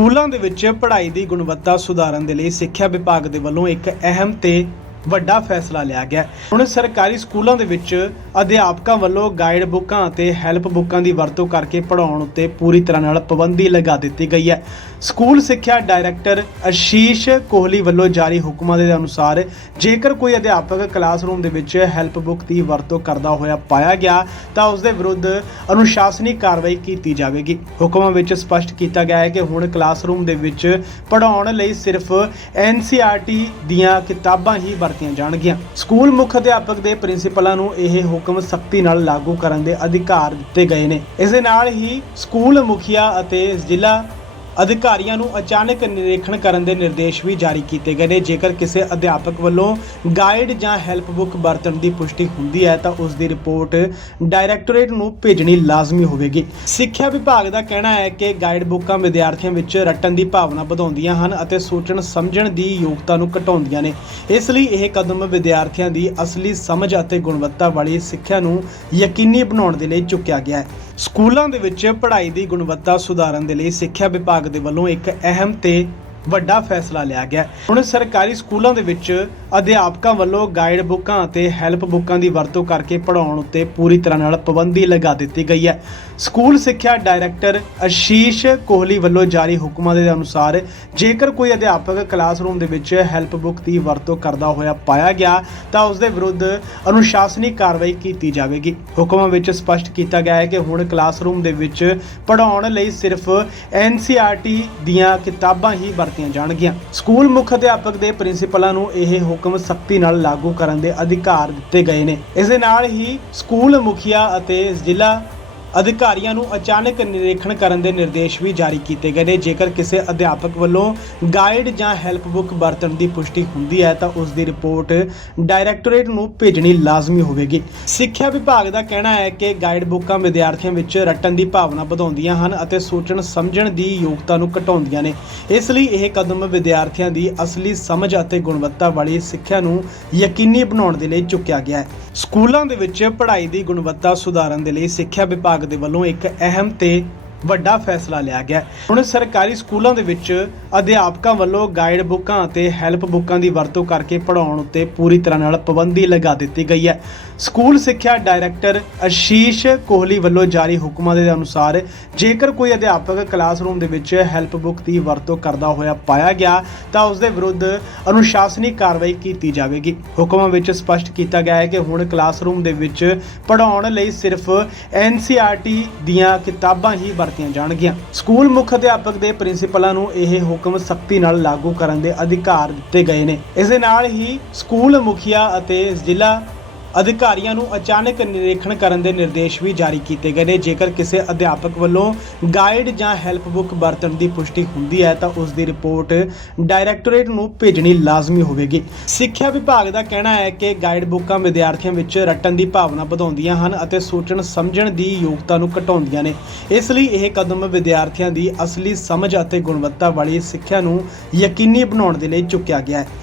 ਸਕੂਲਾਂ ਦੇ ਵਿੱਚ ਪੜ੍ਹਾਈ ਦੀ ਗੁਣਵੱਤਾ ਸੁਧਾਰਨ ਦੇ ਲਈ ਸਿੱਖਿਆ ਵਿਭਾਗ ਦੇ ਵੱਲੋਂ ਇੱਕ ਅਹਿਮ ਤੇ ਵੱਡਾ ਫੈਸਲਾ ਲਿਆ ਗਿਆ। ਹੁਣ ਸਰਕਾਰੀ ਸਕੂਲਾਂ ਦੇ ਵਿੱਚ ਅਧਿਆਪਕਾਂ ਵੱਲੋਂ ਗਾਈਡ ਬੁੱਕਾਂ ਅਤੇ ਹੈਲਪ ਬੁੱਕਾਂ ਦੀ ਵਰਤੋਂ ਕਰਕੇ ਪੜ੍ਹਾਉਣ ਉੱਤੇ ਪੂਰੀ ਤਰ੍ਹਾਂ ਨਾਲ ਪਾਬੰਦੀ ਲਗਾ ਦਿੱਤੀ ਗਈ ਹੈ। ਸਕੂਲ ਸਿੱਖਿਆ ਡਾਇਰੈਕਟਰ ਅਸ਼ੀਸ਼ ਕੋਹਲੀ ਵੱਲੋਂ ਜਾਰੀ ਹੁਕਮਾਂ ਦੇ ਅਨੁਸਾਰ ਜੇਕਰ ਕੋਈ ਅਧਿਆਪਕ ਕਲਾਸਰੂਮ ਦੇ ਵਿੱਚ ਹੈਲਪ ਬੁੱਕ ਦੀ ਵਰਤੋਂ ਕਰਦਾ ਹੋਇਆ ਪਾਇਆ ਗਿਆ, ਤਾਂ ਉਸ ਦੇ ਵਿਰੁੱਧ ਅਨੁਸ਼ਾਸਨੀ ਕਾਰਵਾਈ ਕੀਤੀ ਜਾਵੇਗੀ। ਹੁਕਮਾਂ ਵਿੱਚ ਸਪਸ਼ਟ ਕੀਤਾ ਗਿਆ ਹੈ ਕਿ ਹੁਣ ਕਲਾਸਰੂਮ ਦੇ ਵਿੱਚ ਪੜ੍ਹਾਉਣ ਲਈ ਸਿਰਫ NCERT ਦੀਆਂ ਕਿਤਾਬਾਂ ਹੀ ਵਰਤੀਆਂ ਜਾਣਗੀਆਂ। ਸਕੂਲ ਮੁੱਖ ਅਧਿਆਪਕ ਦੇ ਪ੍ਰਿੰਸੀਪਲਾਂ ਨੂੰ ਇਹ ਹੁਕਮ ਸਖਤੀ ਨਾਲ ਲਾਗੂ ਕਰਨ ਦੇ ਅਧਿਕਾਰ ਦਿੱਤੇ ਗਏ ਨੇ। ਇਸ ਦੇ ਨਾਲ ਹੀ ਸਕੂਲ ਮੁਖੀਆ ਅਤੇ ਜ਼ਿਲ੍ਹਾ ਅਧਿਕਾਰੀਆਂ ਨੂੰ ਅਚਾਨਕ ਨਿਰੀਖਣ ਕਰਨ ਦੇ ਨਿਰਦੇਸ਼ ਵੀ ਜਾਰੀ ਕੀਤੇ ਗਏ ਨੇ। ਜੇਕਰ ਕਿਸੇ ਅਧਿਆਪਕ ਵੱਲੋਂ ਗਾਈਡ ਜਾਂ ਹੈਲਪ ਬੁੱਕ ਵਰਤਣ ਦੀ ਪੁਸ਼ਟੀ ਹੁੰਦੀ ਹੈ, ਤਾਂ ਉਸ ਦੀ ਰਿਪੋਰਟ ਡਾਇਰੈਕਟੋਰੇਟ ਨੂੰ ਭੇਜਣੀ ਲਾਜ਼ਮੀ ਹੋਵੇਗੀ। ਸਿੱਖਿਆ ਵਿਭਾਗ ਦਾ ਕਹਿਣਾ ਹੈ ਕਿ ਗਾਈਡ ਬੁੱਕਾਂ ਵਿਦਿਆਰਥੀਆਂ ਵਿੱਚ ਰਟਣ ਦੀ ਭਾਵਨਾ ਵਧਾਉਂਦੀਆਂ ਹਨ ਅਤੇ ਸੋਚਣ ਸਮਝਣ ਦੀ ਯੋਗਤਾ ਨੂੰ ਘਟਾਉਂਦੀਆਂ ਨੇ। ਇਸ ਲਈ ਇਹ ਕਦਮ ਵਿਦਿਆਰਥੀਆਂ ਦੀ ਅਸਲੀ ਸਮਝ ਅਤੇ ਗੁਣਵੱਤਾ ਵਾਲੀ ਸਿੱਖਿਆ ਨੂੰ ਯਕੀਨੀ ਬਣਾਉਣ ਦੇ ਲਈ ਚੁੱਕਿਆ ਗਿਆ ਹੈ। ਸਕੂਲਾਂ ਦੇ ਵਿੱਚ ਪੜ੍ਹਾਈ ਦੀ ਗੁਣਵੱਤਾ ਸੁਧਾਰਨ ਦੇ ਲਈ ਸਿੱਖਿਆ ਵਿਭਾਗ ਦੇ ਵੱਲੋਂ ਇੱਕ ਅਹਿਮ ਤੇ ਵੱਡਾ ਫੈਸਲਾ ਲਿਆ ਗਿਆ ਹੁਣ ਸਰਕਾਰੀ ਸਕੂਲਾਂ ਦੇ ਵਿੱਚ ਅਧਿਆਪਕਾਂ ਵੱਲੋਂ ਗਾਈਡ ਬੁੱਕਾਂ ਅਤੇ ਹੈਲਪ ਬੁੱਕਾਂ ਦੀ ਵਰਤੋਂ ਕਰਕੇ ਪੜ੍ਹਾਉਣ ਉੱਤੇ ਪੂਰੀ ਤਰ੍ਹਾਂ ਨਾਲ ਪਾਬੰਦੀ ਲਗਾ ਦਿੱਤੀ ਗਈ ਹੈ। ਸਕੂਲ ਸਿੱਖਿਆ ਡਾਇਰੈਕਟਰ ਅਸ਼ੀਸ਼ ਕੋਹਲੀ ਵੱਲੋਂ ਜਾਰੀ ਹੁਕਮਾਂ ਦੇ ਅਨੁਸਾਰ ਜੇਕਰ ਕੋਈ ਅਧਿਆਪਕ ਕਲਾਸਰੂਮ ਦੇ ਵਿੱਚ ਹੈਲਪ ਬੁੱਕ ਦੀ ਵਰਤੋਂ ਕਰਦਾ ਹੋਇਆ ਪਾਇਆ ਗਿਆ, ਤਾਂ ਉਸ ਦੇ ਵਿਰੁੱਧ ਅਨੁਸ਼ਾਸਨੀ ਕਾਰਵਾਈ ਕੀਤੀ ਜਾਵੇਗੀ। ਹੁਕਮਾਂ ਵਿੱਚ ਸਪਸ਼ਟ ਕੀਤਾ ਗਿਆ ਹੈ ਕਿ ਹੁਣ ਕਲਾਸਰੂਮ ਦੇ ਵਿੱਚ ਪੜ੍ਹਾਉਣ ਲਈ ਸਿਰਫ NCERT ਦੀਆਂ ਕਿਤਾਬਾਂ ਹੀ ਵਰਤੀਆਂ ਜਾਣਗੀਆਂ। ਸਕੂਲ ਮੁੱਖ ਅਧਿਆਪਕ ਦੇ ਪ੍ਰਿੰਸੀਪਲਾਂ ਨੂੰ ਇਹ ਹੁਕਮ ਸਖਤੀ ਨਾਲ ਲਾਗੂ ਕਰਨ ਦੇ ਅਧਿਕਾਰ ਦਿੱਤੇ ਗਏ ਨੇ। ਇਸ ਦੇ ਨਾਲ ਹੀ ਸਕੂਲ ਮੁਖੀਆ ਅਤੇ ਜ਼ਿਲ੍ਹਾ ਅਧਿਕਾਰੀਆਂ ਨੂੰ ਅਚਾਨਕ ਨਿਰੀਖਣ ਕਰਨ ਦੇ ਨਿਰਦੇਸ਼ ਵੀ ਜਾਰੀ ਕੀਤੇ ਗਏ ਨੇ। ਜੇਕਰ ਕਿਸੇ ਅਧਿਆਪਕ ਵੱਲੋਂ ਗਾਈਡ ਜਾਂ ਹੈਲਪ ਬੁੱਕ ਵਰਤਣ ਦੀ ਪੁਸ਼ਟੀ ਹੁੰਦੀ ਹੈ, ਤਾਂ ਉਸ ਦੀ ਰਿਪੋਰਟ ਡਾਇਰੈਕਟੋਰੇਟ ਨੂੰ ਭੇਜਣੀ ਲਾਜ਼ਮੀ ਹੋਵੇਗੀ। ਸਿੱਖਿਆ ਵਿਭਾਗ ਦਾ ਕਹਿਣਾ ਹੈ ਕਿ ਗਾਈਡ ਬੁੱਕਾਂ ਵਿਦਿਆਰਥੀਆਂ ਵਿੱਚ ਰਟਣ ਦੀ ਭਾਵਨਾ ਵਧਾਉਂਦੀਆਂ ਹਨ ਅਤੇ ਸੋਚਣ ਸਮਝਣ ਦੀ ਯੋਗਤਾ ਨੂੰ ਘਟਾਉਂਦੀਆਂ ਨੇ। ਇਸ ਲਈ ਇਹ ਕਦਮ ਵਿਦਿਆਰਥੀਆਂ ਦੀ ਅਸਲੀ ਸਮਝ ਅਤੇ ਗੁਣਵੱਤਾ ਵਾਲੀ ਸਿੱਖਿਆ ਨੂੰ ਯਕੀਨੀ ਬਣਾਉਣ ਦੇ ਲਈ ਚੁੱਕਿਆ ਗਿਆ ਹੈ। ਸਕੂਲਾਂ ਦੇ ਵਿੱਚ ਪੜ੍ਹਾਈ ਦੀ ਗੁਣਵੱਤਾ ਸੁਧਾਰਨ ਦੇ ਲਈ ਸਿੱਖਿਆ ਵਿਭਾਗ ਦੇ ਵੱਲੋਂ ਇੱਕ ਅਹਿਮ ਤੇ ਵੱਡਾ ਫੈਸਲਾ ਲਿਆ ਗਿਆ ਹੁਣ ਸਰਕਾਰੀ ਸਕੂਲਾਂ ਦੇ ਵਿੱਚ ਅਧਿਆਪਕਾਂ ਵੱਲੋਂ ਗਾਈਡ ਬੁੱਕਾਂ ਅਤੇ ਹੈਲਪ ਬੁੱਕਾਂ ਦੀ ਵਰਤੋਂ ਕਰਕੇ ਪੜ੍ਹਾਉਣ ਉੱਤੇ ਪੂਰੀ ਤਰ੍ਹਾਂ ਨਾਲ ਪਾਬੰਦੀ ਲਗਾ ਦਿੱਤੀ ਗਈ ਹੈ। ਸਕੂਲ ਸਿੱਖਿਆ ਡਾਇਰੈਕਟਰ ਅਸ਼ੀਸ਼ ਕੋਹਲੀ ਵੱਲੋਂ ਜਾਰੀ ਹੁਕਮਾਂ ਦੇ ਅਨੁਸਾਰ ਜੇਕਰ ਕੋਈ ਅਧਿਆਪਕ ਕਲਾਸਰੂਮ ਦੇ ਵਿੱਚ ਹੈਲਪ ਬੁੱਕ ਦੀ ਵਰਤੋਂ ਕਰਦਾ ਹੋਇਆ ਪਾਇਆ ਗਿਆ, ਤਾਂ ਉਸ ਦੇ ਵਿਰੁੱਧ ਅਨੁਸ਼ਾਸਨੀ ਕਾਰਵਾਈ ਕੀਤੀ ਜਾਵੇਗੀ। ਹੁਕਮਾਂ ਵਿੱਚ ਸਪਸ਼ਟ ਕੀਤਾ ਗਿਆ ਹੈ ਕਿ ਹੁਣ ਕਲਾਸਰੂਮ ਦੇ ਵਿੱਚ ਪੜ੍ਹਾਉਣ ਲਈ ਸਿਰਫ NCERT ਦੀਆਂ ਕਿਤਾਬਾਂ ਹੀ ਵਰਤੀਆਂ ਜਾਣਗੀਆਂ। ਸਕੂਲ ਮੁੱਖ ਅਧਿਆਪਕ ਦੇ ਪ੍ਰਿੰਸੀਪਲਾਂ ਨੂੰ ਇਹ ਹੁਕਮ ਸਖਤੀ ਨਾਲ ਲਾਗੂ ਕਰਨ ਦੇ ਅਧਿਕਾਰ ਦਿੱਤੇ ਗਏ ਨੇ। ਇਸ ਦੇ ਨਾਲ ਹੀ ਸਕੂਲ ਮੁਖੀਆ ਅਤੇ ਜ਼ਿਲ੍ਹਾ ਅਧਿਕਾਰੀਆਂ ਨੂੰ ਅਚਾਨਕ ਨਿਰੀਖਣ ਕਰਨ ਦੇ ਨਿਰਦੇਸ਼ ਵੀ ਜਾਰੀ ਕੀਤੇ ਗਏ ਨੇ। ਜੇਕਰ ਕਿਸੇ ਅਧਿਆਪਕ ਵੱਲੋਂ ਗਾਈਡ ਜਾਂ ਹੈਲਪ ਬੁੱਕ ਵਰਤਣ ਦੀ ਪੁਸ਼ਟੀ ਹੁੰਦੀ ਹੈ, ਤਾਂ ਉਸ ਦੀ ਰਿਪੋਰਟ ਡਾਇਰੈਕਟੋਰੇਟ ਨੂੰ ਭੇਜਣੀ ਲਾਜ਼ਮੀ ਹੋਵੇਗੀ। ਸਿੱਖਿਆ ਵਿਭਾਗ ਦਾ ਕਹਿਣਾ ਹੈ ਕਿ ਗਾਈਡ ਬੁੱਕਾਂ ਵਿਦਿਆਰਥੀਆਂ ਵਿੱਚ ਰਟਣ ਦੀ ਭਾਵਨਾ ਵਧਾਉਂਦੀਆਂ ਹਨ ਅਤੇ ਸੋਚਣ ਸਮਝਣ ਦੀ ਯੋਗਤਾ ਨੂੰ ਘਟਾਉਂਦੀਆਂ ਨੇ। ਇਸ ਲਈ ਇਹ ਕਦਮ ਵਿਦਿਆਰਥੀਆਂ ਦੀ ਅਸਲੀ ਸਮਝ ਅਤੇ ਗੁਣਵੱਤਾ ਵਾਲੀ ਸਿੱਖਿਆ ਨੂੰ ਯਕੀਨੀ ਬਣਾਉਣ ਦੇ ਲਈ ਚੁੱਕਿਆ ਗਿਆ ਹੈ।